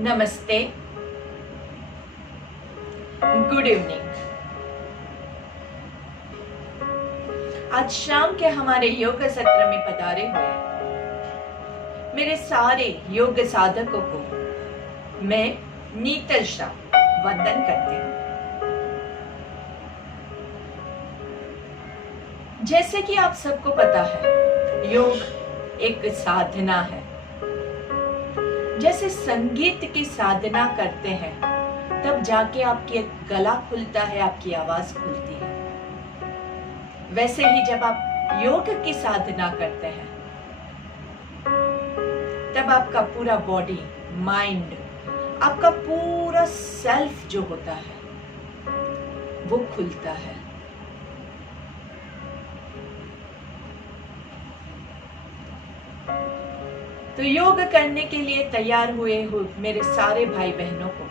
नमस्ते, good evening. आज शाम के हमारे योग सत्र में पधारे हुए मेरे सारे योग साधकों को मैं नीतल शाह वंदन करती हूँ। जैसे कि आप सबको पता है, योग एक साधना है। जैसे संगीत की साधना करते हैं तब जाके आपकी गला खुलता है, आपकी आवाज खुलती है। वैसे ही जब आप योग की साधना करते हैं तब आपका पूरा बॉडी, माइंड, आपका पूरा सेल्फ जो होता है वो खुलता है। तो योग करने के लिए तैयार हुए मेरे सारे भाई बहनों को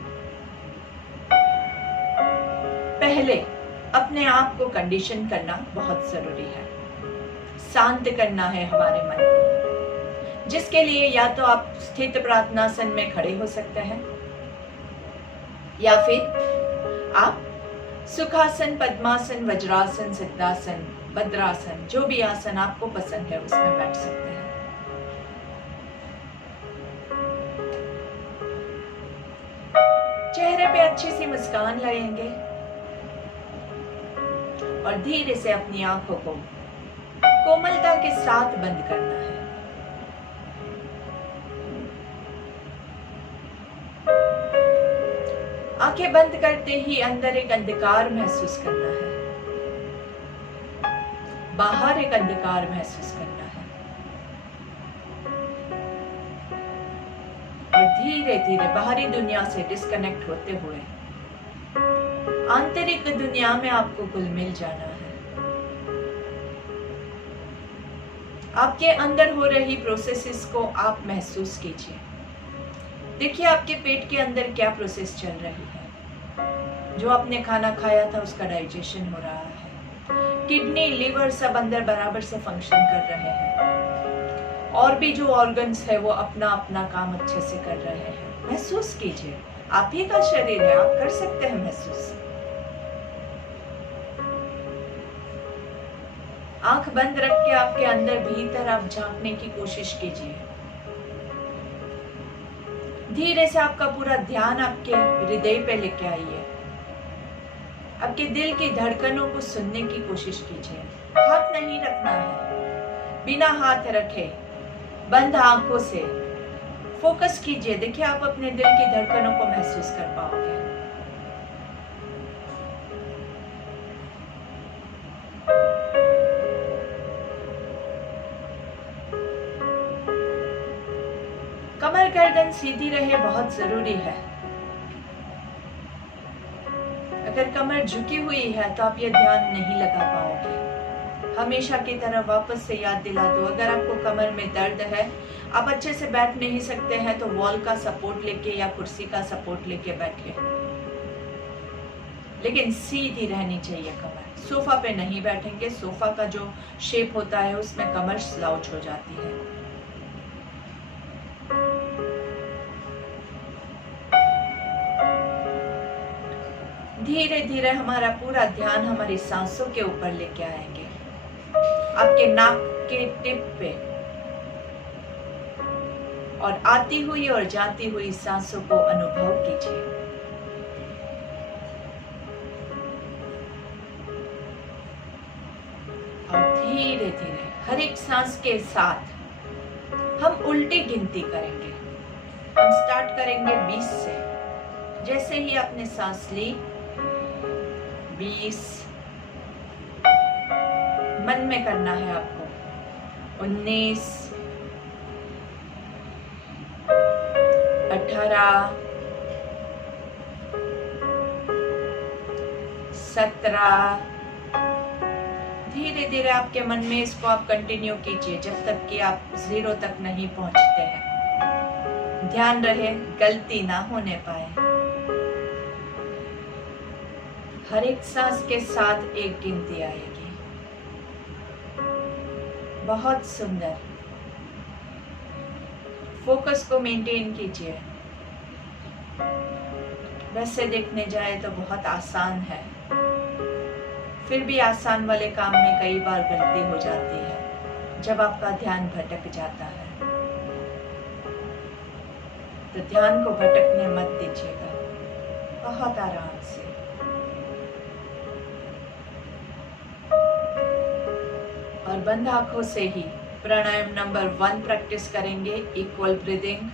पहले अपने आप को कंडीशन करना बहुत जरूरी है। शांत करना है हमारे मन को, जिसके लिए या तो आप स्थित प्रार्थनासन में खड़े हो सकते हैं या फिर आप सुखासन, पद्मासन, वज्रासन, सिद्धासन, भद्रासन, जो भी आसन आपको पसंद है उसमें बैठ सकते हैं। चेहरे पे अच्छी सी मुस्कान लगाएंगे और धीरे से अपनी आंखों को कोमलता के साथ बंद करना है। आंखें बंद करते ही अंदर एक अंधकार महसूस करना है, बाहर एक अंधकार महसूस करना है और धीरे धीरे बाहरी दुनिया से डिस्कनेक्ट होते हुए आंतरिक दुनिया में आपको घुल मिल जाना है। आपके अंदर हो रही प्रोसेसेस को आप महसूस कीजिए। देखिए आपके पेट के अंदर क्या प्रोसेस चल रही है। जो आपने खाना खाया था उसका डाइजेशन हो रहा है। किडनी, लिवर सब अंदर बराबर से फंक्शन कर रहे हैं और भी जो ऑर्गन्स है वो अपना अपना काम अच्छे से कर रहे हैं। महसूस कीजिए, आप ही का शरीर है, आप कर सकते हैं महसूस। आंख बंद रख के आपके अंदर भीतर आप झांकने की कोशिश कीजिए। धीरे से आपका पूरा ध्यान आपके हृदय पे लेके आइए। आपके दिल की धड़कनों को सुनने की कोशिश कीजिए। हाथ नहीं रखना है, बिना हाथ रखे बंद आंखों से फोकस कीजिए। देखिए आप अपने दिल की धड़कनों को महसूस कर पाओगे। कमर गर्दन सीधी रहे, बहुत जरूरी है। अगर कमर झुकी हुई है तो आप ये ध्यान नहीं लगा पाओगे। हमेशा की तरह वापस से याद दिला दो, अगर आपको कमर में दर्द है, आप अच्छे से बैठ नहीं सकते हैं तो वॉल का सपोर्ट लेके या कुर्सी का सपोर्ट लेके बैठिए, लेकिन सीधी रहनी चाहिए कमर। सोफा पे नहीं बैठेंगे, सोफा का जो शेप होता है उसमें कमर स्लाउच हो जाती है। धीरे धीरे हमारा पूरा ध्यान हमारी सांसों के ऊपर लेके आएंगे। आपके नाक के टिप पे और आती हुई और जाती हुई सांसों को अनुभव कीजिए। और धीरे धीरे हर एक सांस के साथ हम उल्टी गिनती करेंगे। हम स्टार्ट करेंगे 20 से। जैसे ही आपने सांस ली 20, मन में करना है आपको 19, 18, 17। धीरे धीरे आपके मन में इसको आप कंटिन्यू कीजिए जब तक कि आप 0 तक नहीं पहुंचते हैं। ध्यान रहे गलती ना होने पाए। हर एक सांस के साथ एक गिनती आएगी। बहुत सुंदर। फोकस को मेंटेन कीजिए। वैसे देखने जाए तो बहुत आसान है, फिर भी आसान वाले काम में कई बार गलती हो जाती है। जब आपका ध्यान भटक जाता है तो ध्यान को भटकने मत दीजिएगा, बहुत आराम से। और बंद आंखों से ही प्राणायाम नंबर 1 प्रैक्टिस करेंगे, इक्वल ब्रीदिंग।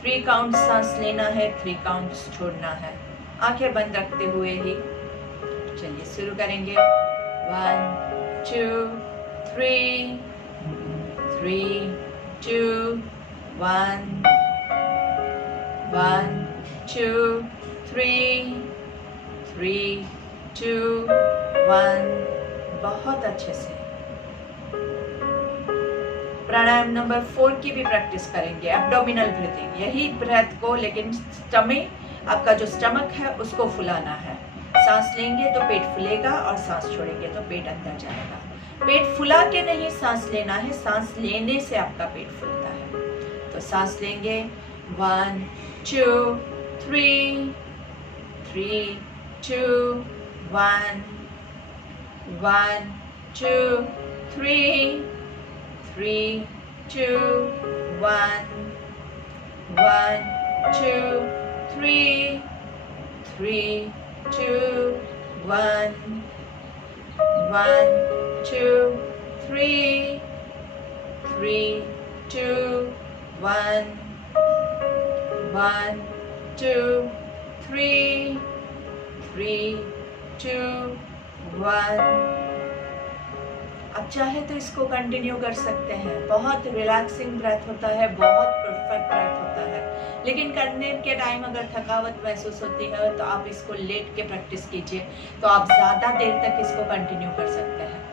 3 काउंट सांस लेना है, 3 काउंट्स छोड़ना है, आंखें बंद रखते हुए ही। चलिए शुरू करेंगे। 1 2 3 3 2 1 1 2 3 3 2 1। बहुत अच्छे से। प्राणायाम नंबर 4 की भी प्रैक्टिस करेंगे, एब्डोमिनल ब्रीथिंग। यही ब्रेथ को, लेकिन आपका जो स्टमक है उसको फुलाना है। सांस लेंगे तो पेट फूलेगा और सांस छोड़ेंगे तो पेट अंदर जाएगा। पेट फुला के नहीं सांस लेना है, सांस लेने से आपका पेट फूलता है। तो सांस लेंगे। 1 2 3 3 2 1 1 2 3 3 2 1 1 2 3 3 2 1 1 2 3 3 2 1 1 2 3 3 2 1। आप चाहे तो इसको कंटिन्यू कर सकते हैं। बहुत रिलैक्सिंग ब्रेथ होता है, बहुत परफेक्ट ब्रेथ होता है। लेकिन करने के टाइम अगर थकावट महसूस होती है तो आप इसको लेट के प्रैक्टिस कीजिए, तो आप ज़्यादा देर तक इसको कंटिन्यू कर सकते हैं।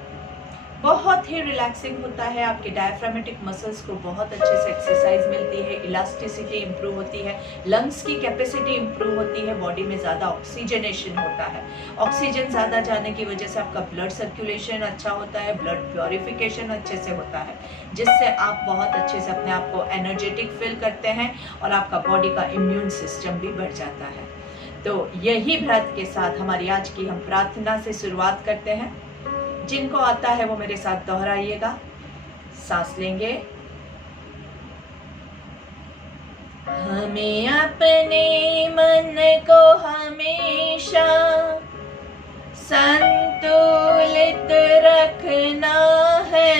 बहुत ही रिलैक्सिंग होता है, आपके डायफ्रामेटिक मसल्स को बहुत अच्छे से एक्सरसाइज मिलती है, इलास्टिसिटी इंप्रूव होती है, लंग्स की कैपेसिटी इंप्रूव होती है, बॉडी में ज़्यादा ऑक्सीजनेशन होता है। ऑक्सीजन ज़्यादा जाने की वजह से आपका ब्लड सर्कुलेशन अच्छा होता है, ब्लड प्योरिफिकेशन अच्छे से होता है, जिससे आप बहुत अच्छे से अपने आप को एनर्जेटिक फील करते हैं और आपका बॉडी का इम्यून सिस्टम भी बढ़ जाता है। तो यही ब्रेथ के साथ हमारी आज की हम प्रार्थना से शुरुआत करते हैं। जिनको आता है वो मेरे साथ दोहराइएगा। सांस लेंगे। हमें अपने मन को हमेशा संतुलित रखना है,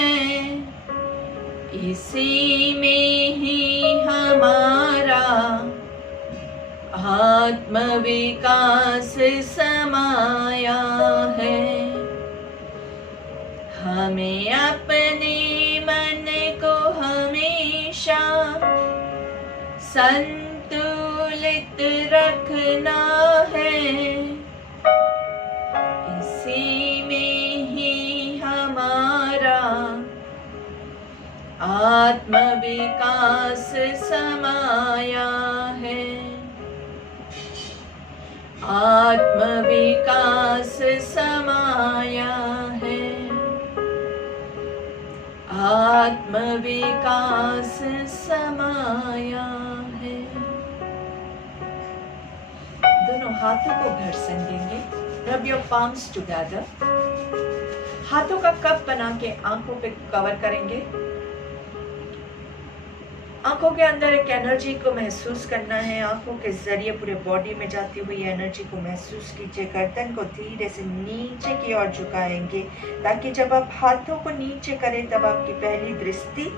इसी में ही हमारा आत्मविकास समाया है। हमें अपने मन को हमेशा संतुलित रखना है, इसी में ही हमारा आत्मविकास समाया है। आत्मविकास समाया है, आत्मविकास समाया है। दोनों हाथों को घर्षणेंगे। Rub your palms together. हाथों का कप बना के आंखों पे कवर करेंगे। आंखों के अंदर एक एनर्जी को महसूस करना है। आंखों के जरिए पूरे बॉडी में जाती हुई एनर्जी को महसूस कीजिए। गर्दन को धीरे से नीचे की ओर झुकाएंगे, ताकि जब आप हाथों को नीचे करें तब आपकी पहली दृष्टि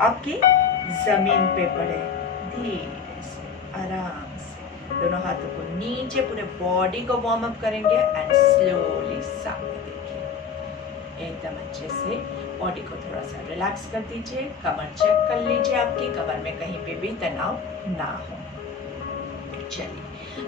आपकी जमीन पे पड़े। धीरे से, आराम से दोनों हाथों को नीचे, पूरे बॉडी को वार्म अप करेंगे एंड स्लोली सामने देखिए। एकदम अच्छे से बॉडी को थोड़ा सा रिलैक्स कर दीजिए। कमर चेक कर लीजिए, आपकी कमर में कहीं पे भी तनाव ना हो। चलिए,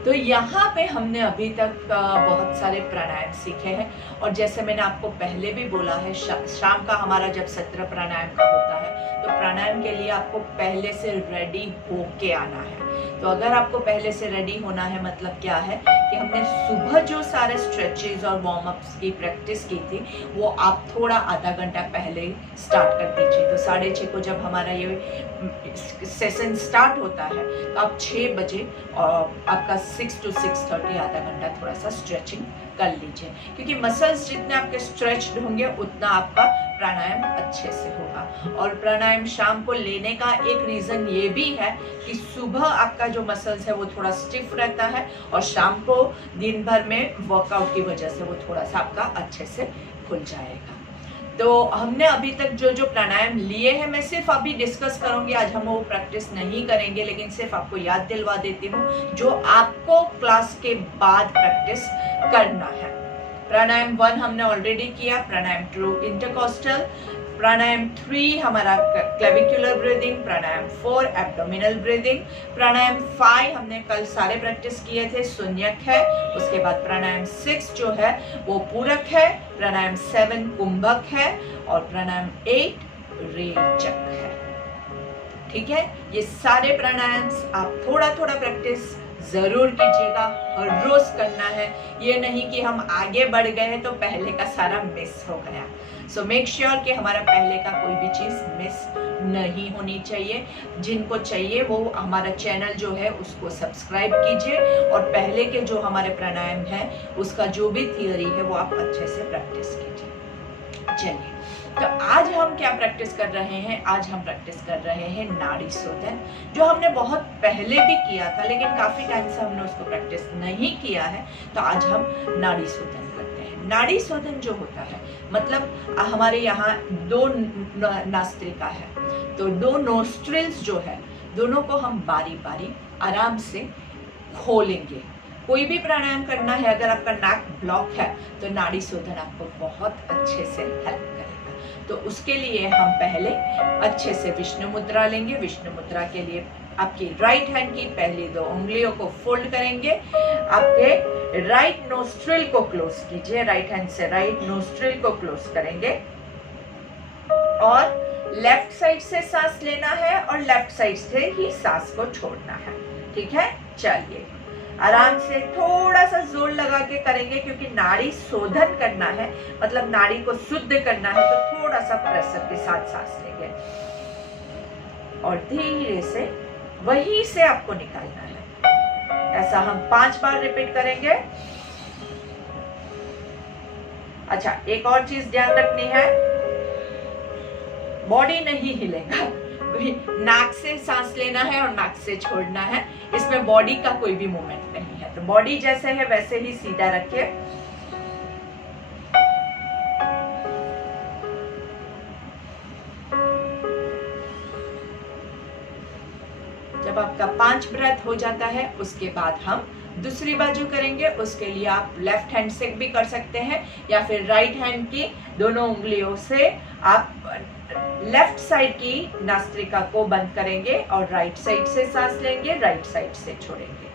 तो यहाँ पे हमने अभी तक बहुत सारे प्राणायाम सीखे हैं, और जैसे मैंने आपको पहले भी बोला है, शाम का हमारा जब सत्र प्राणायाम का होता है तो प्राणायाम के लिए आपको पहले से रेडी होके आना है। तो अगर आपको पहले से रेडी होना है, मतलब क्या है कि हमने सुबह जो सारे स्ट्रेचेज और वार्म अप्स की प्रैक्टिस की थी वो आप थोड़ा आधा घंटा पहले स्टार्ट कर दीजिए। तो 6:30 को जब हमारा ये सेशन स्टार्ट होता है तो आप 6 बजे और आपका 6 to 6:30 आधा घंटा थोड़ा सा स्ट्रेचिंग कर लीजिए, क्योंकि मसल्स जितने आपके स्ट्रेच्ड होंगे उतना आपका प्राणायाम अच्छे से होगा। और प्राणायाम शाम को लेने का एक रीज़न ये भी है कि सुबह आपका जो मसल्स है वो थोड़ा स्टिफ रहता है और शाम को दिन भर में वर्कआउट की वजह से वो थोड़ा सा आपका अच्छे से खुल जाएगा। तो हमने अभी तक जो प्राणायाम लिए हैं मैं सिर्फ अभी डिस्कस करूंगी, आज हम वो प्रैक्टिस नहीं करेंगे, लेकिन सिर्फ आपको याद दिलवा देती हूँ जो आपको क्लास के बाद प्रैक्टिस करना है। प्राणायाम 1 हमने ऑलरेडी किया, प्राणायाम 2 इंटरकोस्टल, प्राणायाम 3 हमारा क्लेविकुलर ब्रीदिंग, प्राणायाम 4 एब्डोमिनल ब्रीदिंग, प्राणायाम 5 हमने कल सारे प्रैक्टिस किए थे, शून्यक है। उसके बाद प्राणायाम 6 जो है वो पूरक है, प्राणायाम 7 कुंभक है और प्राणायाम 8 रेचक है। ठीक है, ये सारे प्राणायाम्स आप थोड़ा थोड़ा प्रैक्टिस जरूर कीजिएगा, हर रोज करना है। ये नहीं कि हम आगे बढ़ गए तो पहले का सारा मिस हो गया। सो मेक श्योर कि हमारा पहले का कोई भी चीज मिस नहीं होनी चाहिए। जिनको चाहिए वो हमारा चैनल जो है उसको सब्सक्राइब कीजिए और पहले के जो हमारे प्राणायाम है उसका जो भी थियोरी है वो आप अच्छे से प्रैक्टिस कीजिए। चलिए, तो आज हम क्या प्रैक्टिस कर रहे हैं? आज हम प्रैक्टिस कर रहे हैं नाड़ी शोधन, जो हमने बहुत पहले भी किया था लेकिन काफी टाइम से हमने उसको प्रैक्टिस नहीं किया है। तो आज हम नाड़ी शोधन करते हैं। नाड़ी शोधन जो होता है मतलब हमारे यहाँ 2 नास्त्रिका है, तो 2 नोस्ट्रिल्स जो है दोनों को हम बारी बारी आराम से खोलेंगे। कोई भी प्राणायाम करना है, अगर आपका नाक ब्लॉक है तो नाड़ी शोधन आपको बहुत अच्छे से हेल्प करेगा। तो उसके लिए हम पहले अच्छे से विष्णु मुद्रा लेंगे। विष्णु मुद्रा के लिए आपकी राइट हैंड की पहली 2 उंगलियों को फोल्ड करेंगे, आपके राइट नोस्ट्रिल को क्लोज कीजिए, राइट हैंड से राइट नोस्ट्रिल को क्लोज करेंगे और लेफ्ट साइड से सांस लेना है और लेफ्ट साइड से ही सांस को छोड़ना है। ठीक है, चलिए आराम से थोड़ा सा जोर लगा के करेंगे, क्योंकि नाड़ी शोधन करना है, मतलब नाड़ी को शुद्ध करना है, तो थोड़ा सा प्रेशर के साथ सांस लेंगे और धीरे से वहीं से आपको निकालना है। ऐसा हम 5 बार रिपीट करेंगे। अच्छा, एक और चीज ध्यान रखनी है, बॉडी नहीं हिलेगा, नाक से सांस लेना है और नाक से छोड़ना है। इसमें बॉडी का कोई भी मूवमेंट नहीं है, तो बॉडी जैसे है वैसे ही सीधा रखिए। जब आपका 5 ब्रेथ हो जाता है उसके बाद हम दूसरी बाजू करेंगे। उसके लिए आप लेफ्ट हैंड से भी कर सकते हैं या फिर राइट हैंड की दोनों उंगलियों से आप लेफ्ट साइड की नास्त्रिका को बंद करेंगे और राइट साइड से सांस लेंगे, राइट साइड से छोड़ेंगे।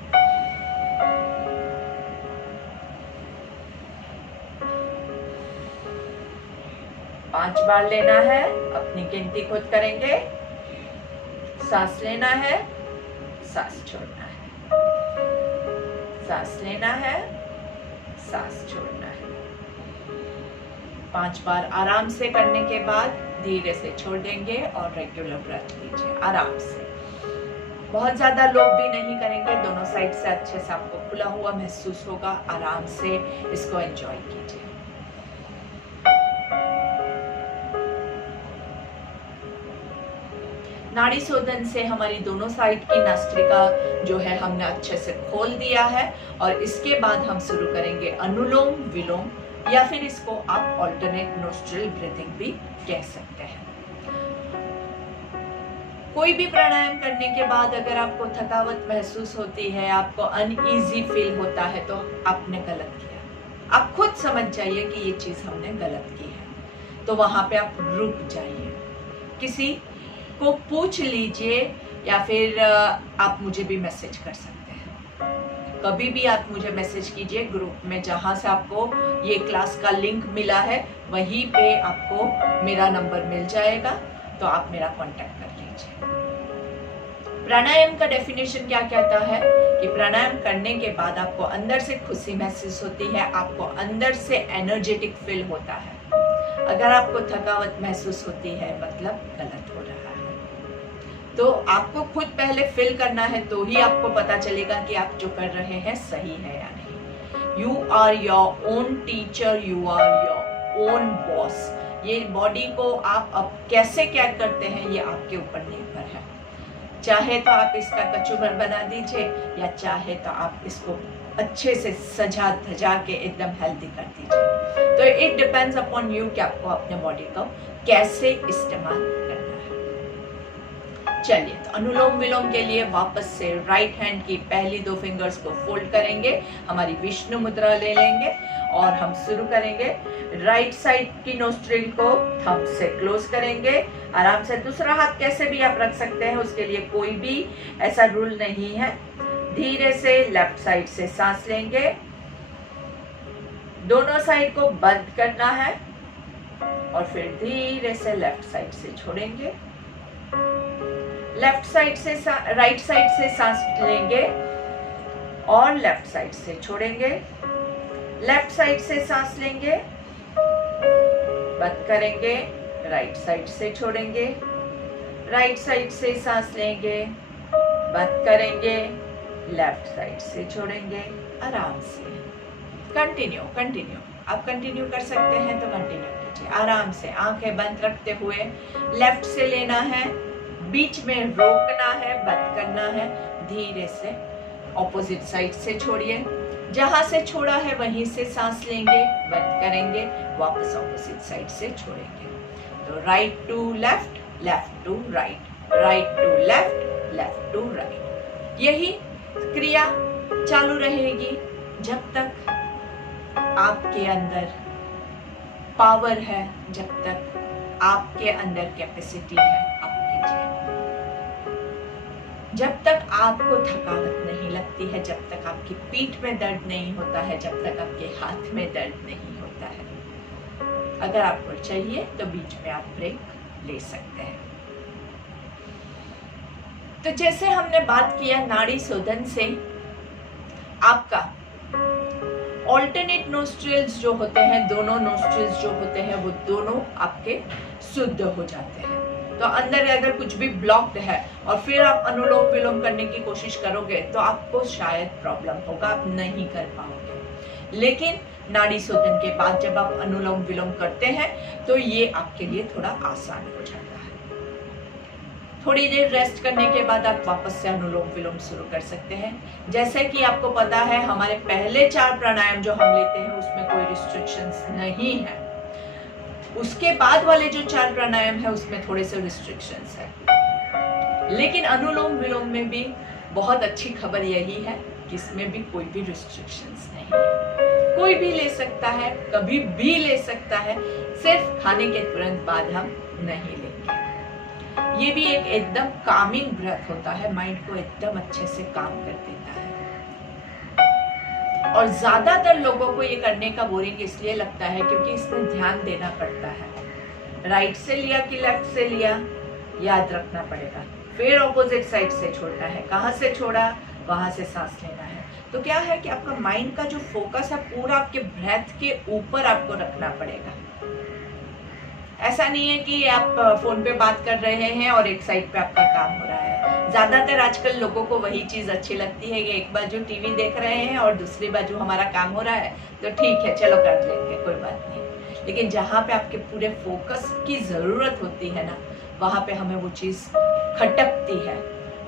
पांच बार लेना है, अपनी गिनती खुद करेंगे। सांस लेना है, सांस छोड़ना है, सांस लेना है, सांस छोड़ना है। 5 बार आराम से करने के बाद धीरे से छोड़ देंगे और रेगुलर ब्रेथ लीजिए आराम से। बहुत ज्यादा लोग भी नहीं करेंगे, दोनों साइड से अच्छे से आपको खुला हुआ महसूस होगा। आराम से इसको एंजॉय कीजिए। नाड़ी शोधन से हमारी दोनों साइड की नास्त्रिका जो है हमने अच्छे से खोल दिया है और इसके बाद हम शुरू करेंगे अनुलोम विलोम, या फिर इसको आप ऑल्टरनेट नोस्ट्रिल ब्रीथिंग भी कह सकते हैं। कोई भी प्राणायाम करने के बाद अगर आपको थकावट महसूस होती है, आपको अनईजी फील होता है, तो आपने गलत किया। आप खुद समझ जाइए कि ये चीज हमने गलत की है, तो वहां पे आप रुक जाइए, किसी को पूछ लीजिए या फिर आप मुझे भी मैसेज कर सकते हैं। कभी भी आप मुझे मैसेज कीजिए ग्रुप में, जहां से आपको ये क्लास का लिंक मिला है वहीं पे आपको मेरा नंबर मिल जाएगा, तो आप मेरा कांटेक्ट कर लीजिए। प्राणायाम का डेफिनेशन क्या कहता है कि प्राणायाम करने के बाद आपको अंदर से खुशी महसूस होती है, आपको अंदर से एनर्जेटिक फील होता है। अगर आपको थकावट महसूस होती है मतलब गलत हो रहा है। तो आपको खुद पहले फील करना है, तो ही आपको पता चलेगा कि आप जो कर रहे हैं सही है या नहीं। You are your own teacher, you are your own boss. ये बॉडी को आप अब कैसे केयर करते हैं ये आपके ऊपर निर्भर है। चाहे तो आप इसका कचूमर बना दीजिए या चाहे तो आप इसको अच्छे से सजा धजा के एकदम हेल्दी कर दीजिए। तो इट डिपेंड्स अपॉन यू कि आपको अपने बॉडी को कैसे इस्तेमाल करना है। चलिए, तो अनुलोम विलोम के लिए वापस से राइट हैंड की पहली 2 फिंगर्स को फोल्ड करेंगे, हमारी विष्णु मुद्रा ले लेंगे और हम शुरू करेंगे। राइट साइड की नोस्ट्रिल को थंब से क्लोज करेंगे। आराम से दूसरा हाथ कैसे भी आप रख सकते हैं, उसके लिए कोई भी ऐसा रूल नहीं है। धीरे से लेफ्ट साइड से सांस लेंगे, दोनों साइड को बंद करना है और फिर धीरे से लेफ्ट साइड से छोड़ेंगे। लेफ्ट साइड से राइट साइड से सांस लेंगे और लेफ्ट साइड से छोड़ेंगे। लेफ्ट साइड से सांस लेंगे, बंद करेंगे, राइट साइड से छोड़ेंगे। राइट साइड से सांस लेंगे, बंद करेंगे, लेफ्ट साइड से छोड़ेंगे। आराम से कंटिन्यू आप कंटिन्यू कर सकते हैं तो कंटिन्यू कीजिए। आराम से आंखें बंद रखते हुए लेफ्ट से लेना है, बीच में रोकना है, बंद करना है। धीरे से ऑपोजिट साइड से छोड़िए। जहां से छोड़ा है वहीं से सांस लेंगे, बंद करेंगे, वापस ऑपोजिट साइड से छोड़ेंगे। तो right to left, left to right, right to left, left to right. यही क्रिया चालू रहेगी जब तक आपके अंदर पावर है, जब तक आपके अंदर कैपेसिटी है। आप कीजिए जब तक आपको थकावट नहीं लगती है, जब तक आपकी पीठ में दर्द नहीं होता है, जब तक आपके हाथ में दर्द नहीं होता है। अगर आपको चाहिए तो बीच में आप ब्रेक ले सकते हैं। तो जैसे हमने बात किया नाड़ी शोधन से, आपका ऑल्टरनेट नोस्ट्रिल्स जो होते हैं, दोनों नोस्ट्रिल्स जो होते हैं वो दोनों आपके शुद्ध हो जाते हैं। तो अंदर अगर कुछ भी ब्लॉक्ड है और फिर आप अनुलोम विलोम करने की कोशिश करोगे तो आपको शायद प्रॉब्लम होगा, आप नहीं कर पाओगे। लेकिन नाड़ी शोधन के बाद जब आप अनुलोम विलोम करते हैं तो ये आपके लिए थोड़ा आसान हो जाता है। थोड़ी देर रेस्ट करने के बाद आप वापस से अनुलोम विलोम शुरू कर सकते हैं। जैसे कि आपको पता है हमारे पहले 4 प्राणायाम जो हम लेते हैं उसमें कोई रिस्ट्रिक्शंस नहीं है। उसके बाद वाले जो 4 प्राणायाम है उसमें थोड़े से रिस्ट्रिक्शंस है। लेकिन अनुलोम विलोम में भी बहुत अच्छी खबर यही है कि इसमें भी कोई भी रिस्ट्रिक्शंस नहीं है। कोई भी ले सकता है, कभी भी ले सकता है, सिर्फ खाने के तुरंत बाद हम नहीं लेंगे। ये भी एक एकदम कामिंग ब्रेथ होता है, माइंड को एकदम अच्छे से काम कर देता है। और ज्यादातर लोगों को ये करने का बोरिंग इसलिए लगता है क्योंकि इसमें ध्यान देना पड़ता है। राइट से लिया कि लेफ्ट से लिया, याद रखना पड़ेगा। फिर ऑपोजिट साइड से छोड़ना है, कहाँ से छोड़ा वहां से सांस लेना है। तो क्या है कि आपका माइंड का जो फोकस है पूरा आपके ब्रेथ के ऊपर आपको रखना पड़ेगा। ऐसा नहीं है कि आप फोन पे बात कर रहे हैं और एक साइड पे आपका काम हो रहा है। ज्यादातर आजकल लोगों को वही चीज अच्छी लगती है कि एक बाजू टीवी देख रहे हैं और दूसरी बाजू हमारा काम हो रहा है, तो ठीक है चलो कर लेंगे, कोई बात नहीं। लेकिन जहाँ पे आपके पूरे फोकस की जरूरत होती है ना, वहां पे हमें वो चीज खटकती है,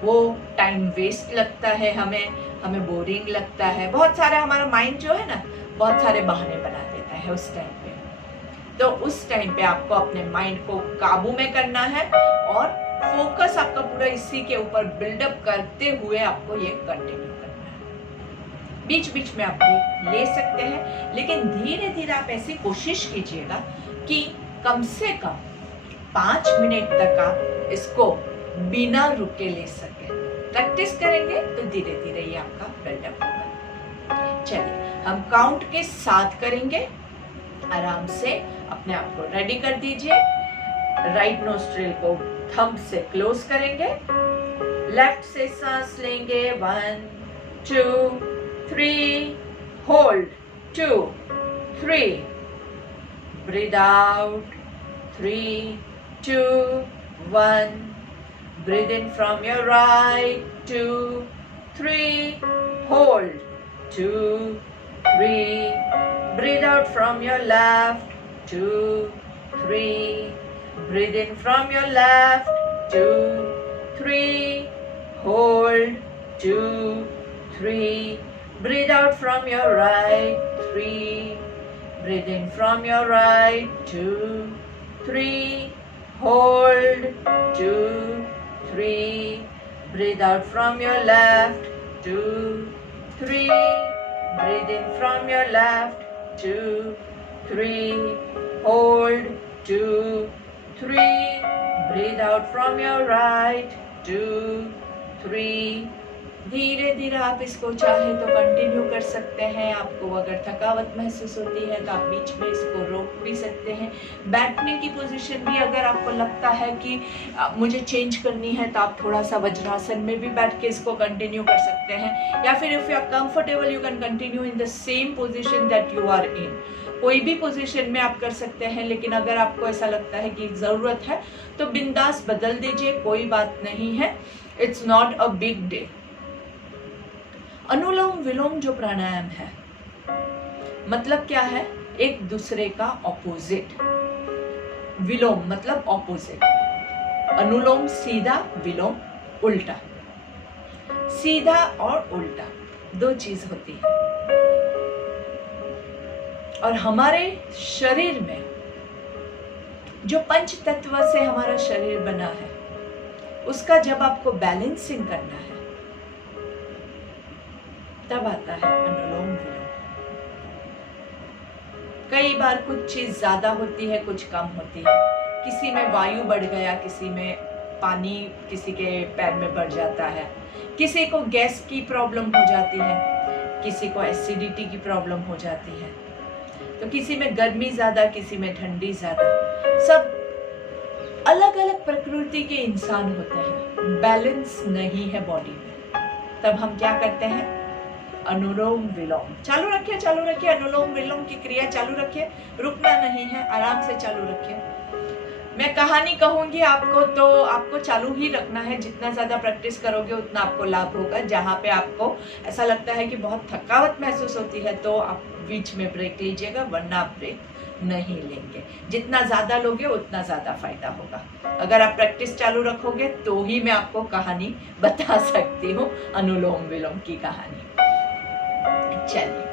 वो टाइम वेस्ट लगता है, हमें बोरिंग लगता है। बहुत सारा हमारा माइंड जो है ना बहुत सारे बहाने बना देता है उस टाइम पे। तो उस टाइम पे आपको अपने माइंड को काबू में करना है और फोकस आपका पूरा इसी के ऊपर बिल्डअप करते हुए आपको ये कंटिन्यू करना है। बीच बीच में आप ले सकते हैं, लेकिन धीरे धीरे आप ऐसी कोशिश कीजिएगा कि कम से कम 5 मिनट तक आप इसको बिना रुके ले सके। प्रैक्टिस करेंगे तो धीरे धीरे ये आपका बिल्डअप होगा। चलिए हम काउंट के 7 करेंगे। आराम से अपने आप को रेडी कर दीजिए। राइट नोस्ट्रिल को थंब से क्लोज करेंगे, लेफ्ट से सांस लेंगे, 1 2 3, hold 2 3, breathe out 3 2 1, breathe in from your right, 2 3, hold 2 3, breathe out from your left, 2 3, breathe in from your left, 2 3, hold 2 3, breathe out from your right, 3, breathe in from your right, 2 3, hold 2 3, breathe out from your left, 2 3, breathe in from your left, 2 3, hold 2 3, breathe out from your right, 2 3. धीरे धीरे आप इसको चाहे तो continue कर सकते हैं। आपको अगर थकावट महसूस होती है तो आप बीच में इसको रोक भी सकते हैं। बैठने की पोजीशन भी अगर आपको लगता है कि मुझे चेंज करनी है तो आप थोड़ा सा वज्रासन में भी बैठ के इसको कंटिन्यू कर सकते हैं, या फिर if you are comfortable you can continue in the same position that you are in. कोई भी पोजीशन में आप कर सकते हैं, लेकिन अगर आपको ऐसा लगता है कि ज़रूरत है तो बिंदास बदल दीजिए, कोई बात नहीं है। It's not a big day. Anulom vilom जो प्राणायाम है मतलब क्या है, एक दूसरे का ऑपोजिट। विलोम मतलब ऑपोजिट। अनुलोम सीधा, विलोम उल्टा। सीधा और उल्टा दो चीज होती है। और हमारे शरीर में जो पंच तत्व से हमारा शरीर बना है उसका जब आपको बैलेंसिंग करना है तब आता है अनुलोम विलोम। कई बार कुछ चीज ज्यादा होती है, कुछ कम होती है। किसी में वायु बढ़ गया, किसी में पानी किसी के पैर में बढ़ जाता है, किसी को गैस की प्रॉब्लम हो जाती है, किसी को एसिडिटी की प्रॉब्लम हो जाती है, तो किसी में गर्मी ज्यादा, किसी में ठंडी ज्यादा। सब अलग अलग प्रकृति के इंसान होते हैं, बैलेंस नहीं है बॉडी में। तब हम क्या करते हैं, अनुलोम विलोम चालू रखिए, अनुलोम विलोम की क्रिया चालू रखिए, रुकना नहीं है, आराम से चालू रखिए। मैं कहानी कहूंगी आपको तो आपको चालू ही रखना है। जितना ज्यादा प्रैक्टिस करोगे उतना आपको लाभ होगा। जहाँ पे आपको ऐसा लगता है कि बहुत थकावट महसूस होती है तो आप बीच में ब्रेक लीजिएगा, वरना आप ब्रेक नहीं लेंगे। जितना ज्यादा लोगे उतना ज्यादा फायदा होगा। अगर आप प्रैक्टिस चालू रखोगे तो ही मैं आपको कहानी बता सकती हूँ, अनुलोम विलोम की कहानी। चलिए,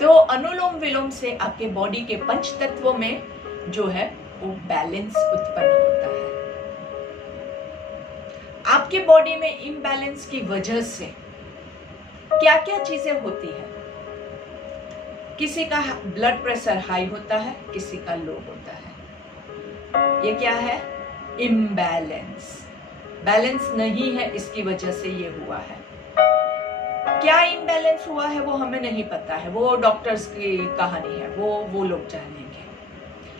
तो अनुलोम विलोम से आपके बॉडी के पंच तत्वों में जो है वो बैलेंस उत्पन्न होता है। आपके बॉडी में इम्बैलेंस की वजह से क्या क्या चीजें होती है। किसी का ब्लड प्रेशर हाई होता है, किसी का लो होता है। ये क्या है, इम्बैलेंस। बैलेंस नहीं है, इसकी वजह से ये हुआ है। क्या इम्बैलेंस हुआ है वो हमें नहीं पता है, वो डॉक्टर्स की कहानी है, वो लोग जानेंगे।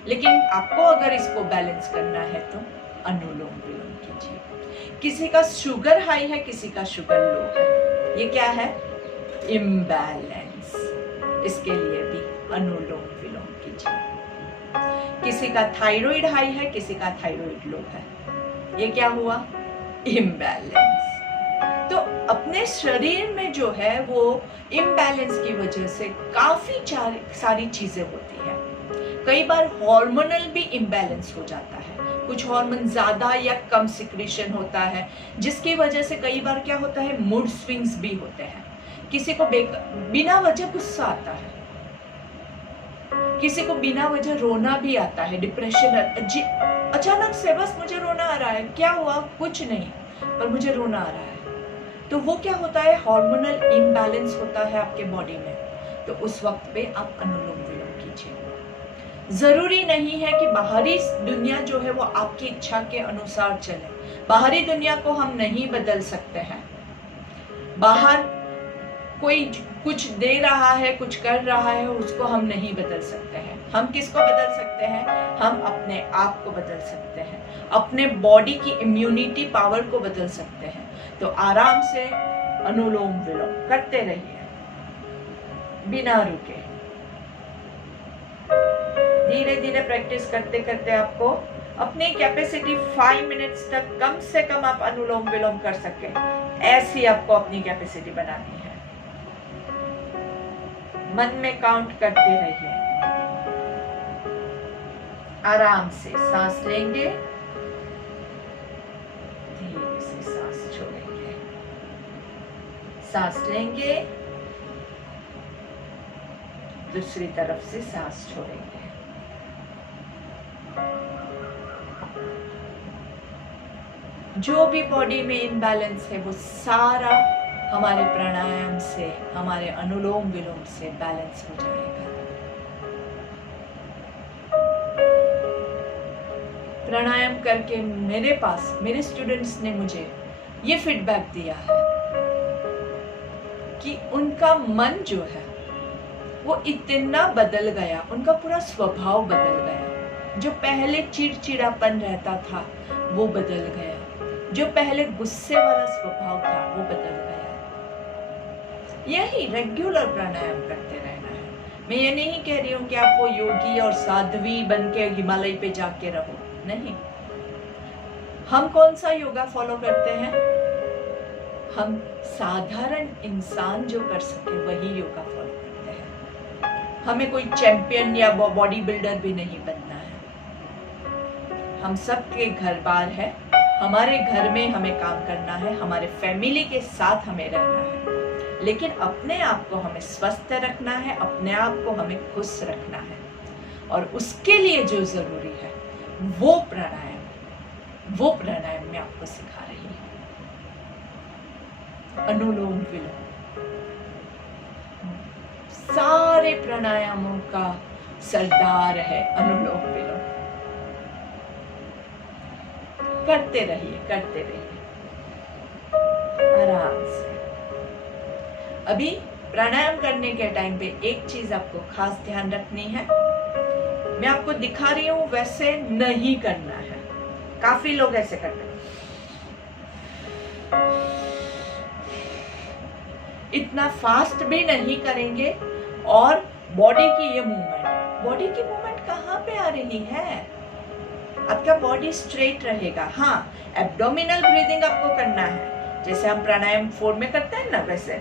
लेकिन आपको अगर इसको बैलेंस करना है तो अनुलोम विलोम कीजिए। किसी का शुगर हाई है, किसी का शुगर लो है, ये क्या है, इम्बैलेंस। इसके लिए भी अनुलोम विलोम कीजिए। किसी का थायराइड हाई है, किसी का थायराइड लो है, ये क्या हुआ, इम्बैलेंस। तो अपने शरीर में जो है वो इम्बैलेंस की वजह से काफी सारी चीजें होती है। कई बार हार्मोनल भी इम्बैलेंस हो जाता है। कुछ हार्मोन ज्यादा या कम सिक्रीशन होता है, जिसकी वजह से कई बार क्या होता है, मूड स्विंग्स भी होते हैं। किसी को बिना वजह गुस्सा आता है, किसी को बिना वजह रोना भी आता है, डिप्रेशन। अचानक से बस मुझे रोना आ रहा है, क्या हुआ, कुछ नहीं, पर मुझे रोना आ रहा है। तो वो क्या होता है, हार्मोनल इम्बैलेंस होता है आपके बॉडी में। तो उस वक्त पे आप अनुलोम विलोम कीजिए। जरूरी नहीं है कि बाहरी दुनिया जो है वो आपकी इच्छा के अनुसार चले। बाहरी दुनिया को हम नहीं बदल सकते हैं। बाहर कोई कुछ दे रहा है, कुछ कर रहा है, उसको हम नहीं बदल सकते हैं। हम किसको बदल सकते हैं? हम अपने आप को बदल सकते हैं, अपने बॉडी की इम्यूनिटी पावर को बदल सकते हैं। तो आराम से अनुलोम विलोम करते रहिए बिना रुके। धीरे धीरे प्रैक्टिस करते करते आपको अपनी कैपेसिटी 5 मिनट्स तक कम से कम आप अनुलोम विलोम कर सके, ऐसी आपको अपनी कैपेसिटी बनानी है। मन में काउंट करते रहिए। आराम से सांस लेंगे, धीरे से सांस छोड़ेंगे, सांस लेंगे, दूसरी तरफ से सांस छोड़ेंगे। जो भी बॉडी में इम्बैलेंस है वो सारा हमारे प्राणायाम से, हमारे अनुलोम विलोम से बैलेंस हो जाएगा। प्राणायाम करके मेरे स्टूडेंट्स ने मुझे ये फीडबैक दिया है कि उनका मन जो है वो इतना बदल गया, उनका पूरा स्वभाव बदल गया। जो पहले चिड़चिड़ापन रहता था वो बदल गया, जो पहले गुस्से वाला स्वभाव था वो बदल गया। यही रेगुलर प्राणायाम करते रहना है। मैं ये नहीं कह रही हूँ कि आप वो योगी और साध्वी बन के हिमालय पे जाके रहो, नहीं। हम कौन सा योगा फॉलो करते हैं? हम साधारण इंसान जो कर सके वही योगा फॉलो करते हैं। हमें कोई चैंपियन या बॉडी बिल्डर भी नहीं बनना है। हम सबके घर बार है, हमारे घर में हमें काम करना है, हमारे फैमिली के साथ हमें रहना है, लेकिन अपने आप को हमें स्वस्थ रखना है, अपने आप को हमें खुश रखना है। और उसके लिए जो जरूरी है वो प्राणायाम मैं आपको सिखा रही हूँ। अनुलोम विलोम सारे प्राणायामों का सरदार है अनुलोम विलोम। करते रहिए आराम से। अभी प्राणायाम करने के टाइम पे एक चीज आपको खास ध्यान रखनी है, मैं आपको दिखा रही हूं वैसे नहीं करना है। काफी लोग ऐसे करते हैं, इतना फास्ट भी नहीं करेंगे। और बॉडी की मूवमेंट कहाँ पे आ रही है? आपका बॉडी स्ट्रेट रहेगा। हाँ, एब्डोमिनल ब्रीदिंग आपको करना है, जैसे हम प्राणायाम 4 में करते हैं ना, वैसे।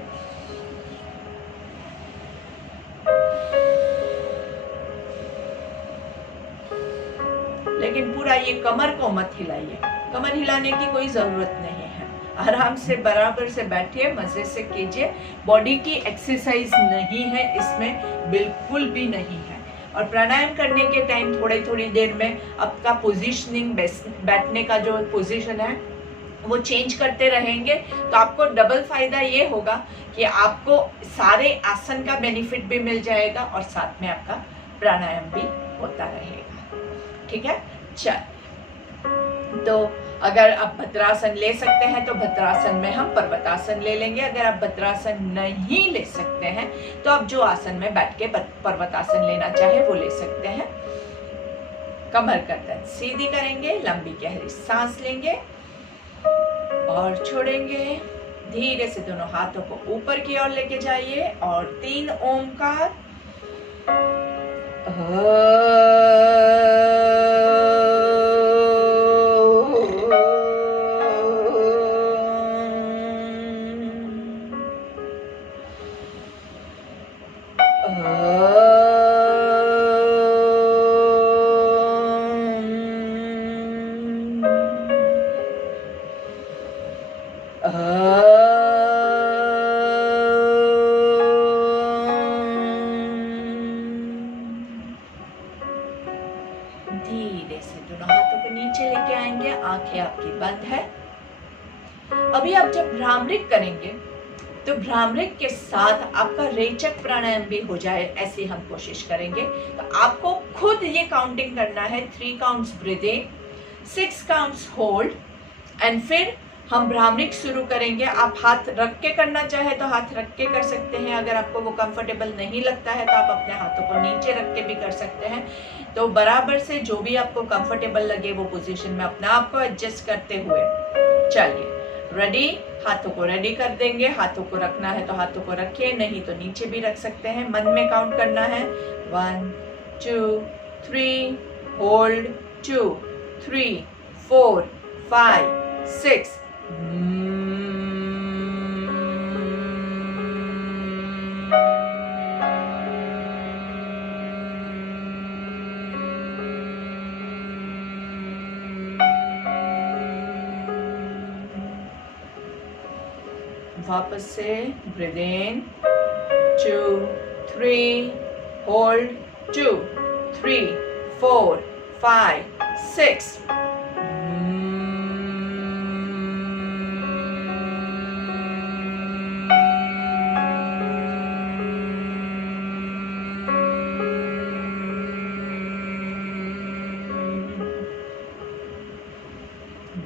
लेकिन पूरा ये कमर को मत हिलाइए, कमर हिलाने की कोई जरूरत नहीं है। आराम से बराबर से बैठिए, मजे से कीजिए। बॉडी की एक्सरसाइज नहीं है इसमें, बिल्कुल भी नहीं है। और प्राणायाम करने के टाइम थोड़ी देर में आपका पोजीशनिंग, बैठने का जो पोजीशन है वो चेंज करते रहेंगे, तो आपको डबल फायदा ये होगा कि आपको सारे आसन का बेनिफिट भी मिल जाएगा और साथ में आपका प्राणायाम भी होता रहेगा। ठीक है, चल। तो अगर आप भद्रासन ले सकते हैं तो भद्रासन में हम पर्वतासन ले लेंगे। अगर आप भद्रासन नहीं ले सकते हैं तो आप जो आसन में बैठ के पर्वतासन लेना चाहे वो ले सकते हैं। कमर गर्दन सीधी करेंगे, लंबी गहरी सांस लेंगे और छोड़ेंगे। धीरे से दोनों हाथों को ऊपर की ओर लेके जाइए और 3 ओमकार। धीरे से दोनों हाथों को नीचे लेके आएंगे, आंखें आपकी बंद है। अभी आप जब भ्रामरिक करेंगे तो भ्रामरिक के साथ आपका रेचक प्राणायाम भी हो जाए, ऐसी हम कोशिश करेंगे। तो आपको खुद ये काउंटिंग करना है। 3 counts breathe in, 6 counts hold, and फिर हम भ्रामरिक शुरू करेंगे। आप हाथ रख के करना चाहे तो हाथ रख के कर सकते हैं, अगर आपको वो कंफर्टेबल नहीं लगता है तो आप अपने हाथों को नीचे रख के भी कर सकते हैं। तो बराबर से जो भी आपको कंफर्टेबल लगे वो पोजीशन में अपने आप को एडजस्ट करते हुए चलिए। रेडी, हाथों को रेडी कर देंगे। हाथों को रखना है तो हाथों को रखिए, नहीं तो नीचे भी रख सकते हैं। मन में काउंट करना है 1 2 3, होल्ड 2 3 4 5 6। वापस से breathe in 2 3, hold 2 3 4 5 6।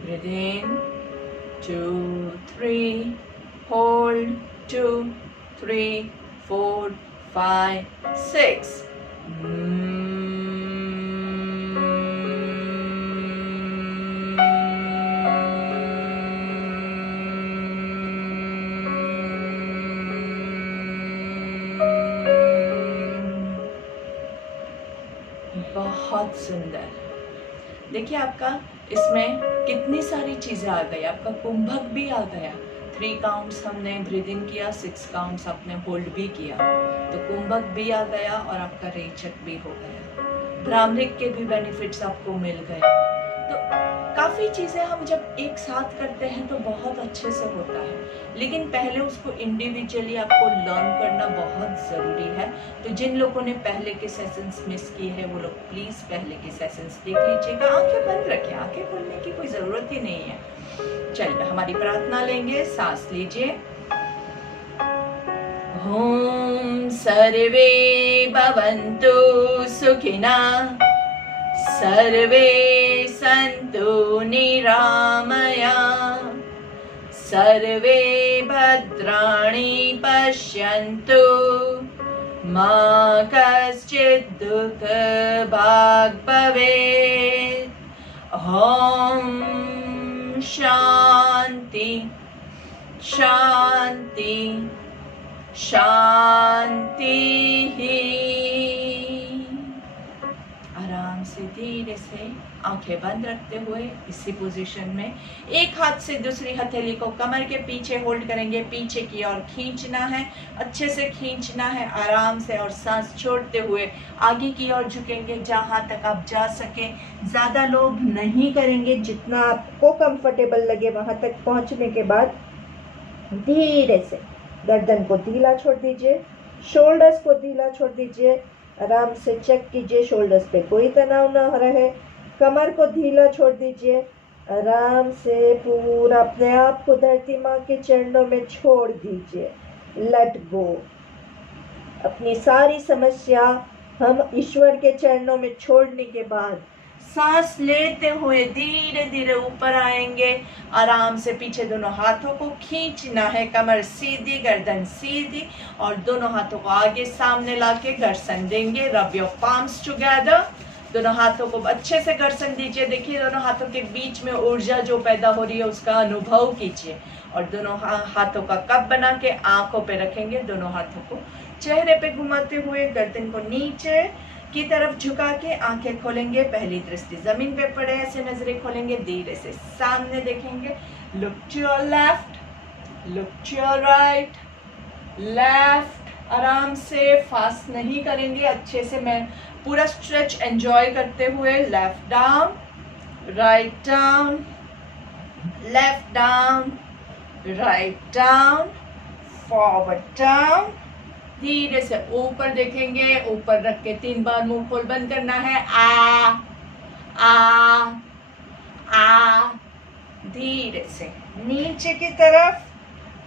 Breathe in 2 3, hold 2 3 4 5 6। बहुत सुंदर। देखिए आपका इसमें कितनी सारी चीजें आ गई। आपका कुंभक भी आ गया, 3 काउंट्स हमने ब्रीद इन किया, 6 काउंट्स आपने होल्ड भी किया, तो कुंभक भी आ गया और आपका रेचक भी हो गया। भ्रामरिक के भी बेनिफिट्स आपको मिल गए। तो काफ़ी चीज़ें हम जब एक साथ करते हैं तो बहुत अच्छे से होता है, लेकिन पहले उसको इंडिविजुअली आपको लर्न करना बहुत ज़रूरी है। तो जिन लोगों ने पहले के सेशंस मिस किए हैं वो लोग प्लीज़ पहले के सेशंस देख लीजिएगा। आंखें बंद रखें, आंखें खोलने की कोई ज़रूरत ही नहीं है। चलिए हमारी प्रार्थना लेंगे, सांस लीजिए। ओम सर्वे भवन्तु सुखिनः, सर्वे सन्तु निरामयाः, सर्वे भद्राणि पश्यन्तु, मा कश्चित् दुःखभाग् भवेत्। ॐ शान्ति शान्ति शांति। आराम से धीरे से आंखें बंद रखते हुए इसी पोजीशन में एक हाथ से दूसरी हथेली को कमर के पीछे होल्ड करेंगे, पीछे की ओर खींचना है, अच्छे से खींचना है आराम से, और सांस छोड़ते हुए आगे की ओर झुकेंगे जहां तक आप जा सके। ज़्यादा लोग नहीं करेंगे, जितना आपको कंफर्टेबल लगे वहां तक पहुंचने के बाद धीरे से गर्दन को ढीला छोड़ दीजिए, शोल्डर्स को ढीला छोड़ दीजिए। आराम से चेक कीजिए शोल्डर्स पे कोई तनाव ना रहे, कमर को ढीला छोड़ दीजिए। आराम से पूरा अपने आप को धरती माँ के चरणों में छोड़ दीजिए, लेट गो। अपनी सारी समस्या हम ईश्वर के चरणों में छोड़ने के बाद सांस लेते हुए धीरे धीरे ऊपर आएंगे। आराम से पीछे दोनों हाथों को खींचना है, कमर सीधी, गर्दन सीधी, और दोनों हाथों को आगे सामने लाके घर्षण देंगे। रब योर पाम्स टुगेदर, दोनों हाथों को अच्छे से घर्षण दीजिए। देखिए दोनों हाथों के बीच में ऊर्जा जो पैदा हो रही है उसका अनुभव कीजिए, और दोनों हाथों का कप बना के आंखों पे रखेंगे। दोनों हाथों को चेहरे पे घुमाते हुए गर्दन को नीचे की तरफ झुका के आंखें खोलेंगे। पहली दृष्टि जमीन पे पड़े, ऐसे नजरें खोलेंगे, धीरे से सामने देखेंगे। Look to your left, look to your right, left. आराम से फास्ट नहीं करेंगे, अच्छे से मैं पूरा स्ट्रेच एंजॉय करते हुए left down, write down, left down, write down, forward down. धीरे से ऊपर देखेंगे, ऊपर रख के 3 बार मुंह खोल बंद करना है। आ आ आ। धीरे से नीचे की तरफ,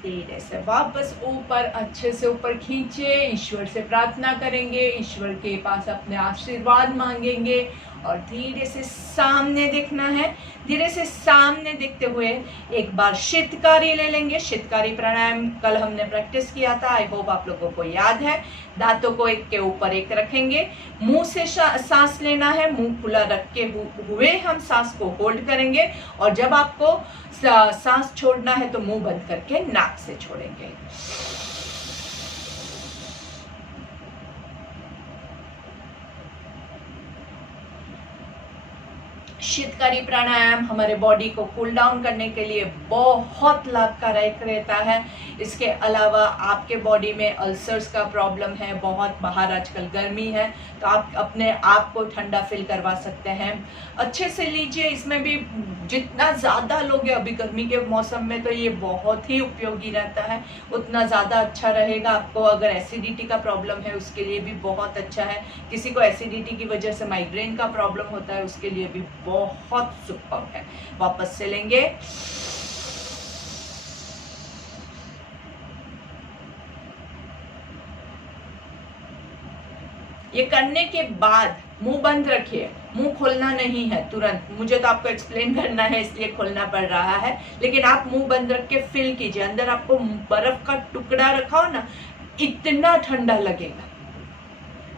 धीरे से वापस ऊपर, अच्छे से ऊपर खींचे। ईश्वर से प्रार्थना करेंगे, ईश्वर के पास अपने आशीर्वाद मांगेंगे, और धीरे से सामने देखना है। धीरे से सामने देखते हुए एक बार शीतकारी ले लेंगे। शीतकारी प्राणायाम कल हमने प्रैक्टिस किया था, आई होप आप लोगों को याद है। दांतों को एक के ऊपर एक रखेंगे, मुंह से सांस लेना है, मुंह खुला रख के हुए हम सांस को होल्ड करेंगे और जब आपको सांस छोड़ना है तो मुंह बंद करके नाक से छोड़ेंगे। शीतकारी प्राणायाम हमारे बॉडी को कूल डाउन करने के लिए बहुत लाभकारक रहता है। इसके अलावा आपके बॉडी में अल्सर्स का प्रॉब्लम है, बहुत बाहर आजकल गर्मी है, तो आप अपने आप को ठंडा फील करवा सकते हैं। अच्छे से लीजिए, इसमें भी जितना ज़्यादा लोगे अभी गर्मी के मौसम में तो ये बहुत ही उपयोगी रहता है, उतना ज़्यादा अच्छा रहेगा। आपको अगर एसिडिटी का प्रॉब्लम है उसके लिए भी बहुत अच्छा है। किसी को एसिडिटी की वजह से माइग्रेन का प्रॉब्लम होता है उसके लिए भी बहुत सुपर है। वापस से लेंगे, ये करने के बाद मुंह बंद रखिए, मुंह खोलना नहीं है तुरंत। मुझे तो आपको एक्सप्लेन करना है इसलिए खोलना पड़ रहा है, लेकिन आप मुंह बंद रख के फील कीजिए। अंदर आपको बर्फ का टुकड़ा रखा हो ना, इतना ठंडा लगेगा,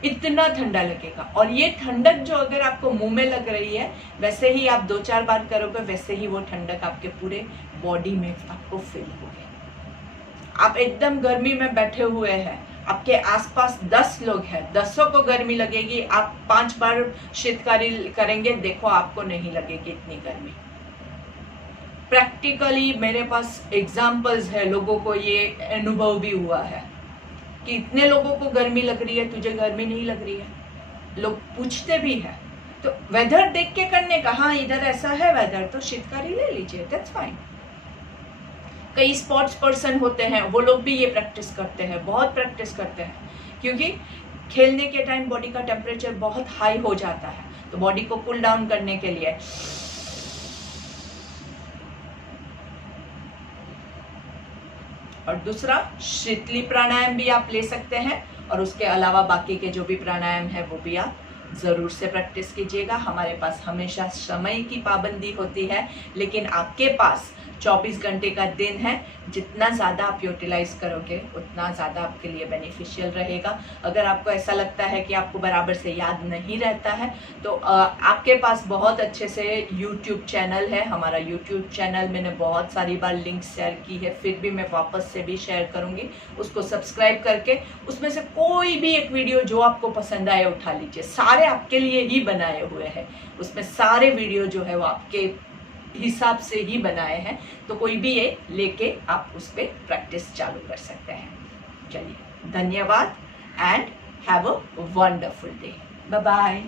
इतना ठंडा लगेगा। और ये ठंडक जो अगर आपको मुंह में लग रही है, वैसे ही आप 2-4 बार करोगे, वैसे ही वो ठंडक आपके पूरे बॉडी में आपको फील होगी। आप एकदम गर्मी में बैठे हुए हैं, आपके आसपास 10 लोग हैं, 10 को गर्मी लगेगी, आप 5 बार शीतकारी करेंगे, देखो आपको नहीं लगेगी इतनी गर्मी। प्रैक्टिकली मेरे पास एग्जाम्पल्स है, लोगों को ये अनुभव भी हुआ है कि इतने लोगों को गर्मी लग रही है, तुझे गर्मी नहीं लग रही है। लोग पूछते भी है, तो वेदर देख के करने का, हाँ इधर ऐसा है वेदर तो शीतकारी ले लीजिए, दैट्स फाइन। कई स्पोर्ट्स पर्सन होते हैं, वो लोग भी ये प्रैक्टिस करते हैं, बहुत प्रैक्टिस करते हैं, क्योंकि खेलने के टाइम बॉडी का टेम्परेचर बहुत हाई हो जाता है, तो बॉडी को कूल डाउन करने के लिए। और दूसरा शीतली प्राणायाम भी आप ले सकते हैं, और उसके अलावा बाकी के जो भी प्राणायाम है वो भी आप ज़रूर से प्रैक्टिस कीजिएगा। हमारे पास हमेशा समय की पाबंदी होती है, लेकिन आपके पास 24 घंटे का दिन है, जितना ज़्यादा आप यूटिलाइज करोगे उतना ज़्यादा आपके लिए बेनिफिशियल रहेगा। अगर आपको ऐसा लगता है कि आपको बराबर से याद नहीं रहता है, तो आपके पास बहुत अच्छे से यूट्यूब चैनल है। हमारा यूट्यूब चैनल मैंने बहुत सारी बार लिंक शेयर की है, फिर भी मैं वापस से भी शेयर करूँगी। उसको सब्सक्राइब करके उसमें से कोई भी एक वीडियो जो आपको पसंद आए उठा लीजिए, सारे आपके लिए ही बनाए हुए हैं, उसमें सारे वीडियो जो है वो आपके हिसाब से ही बनाए हैं, तो कोई भी ये लेके आप उस पर प्रैक्टिस चालू कर सकते हैं। चलिए, धन्यवाद and have a wonderful day. Bye bye.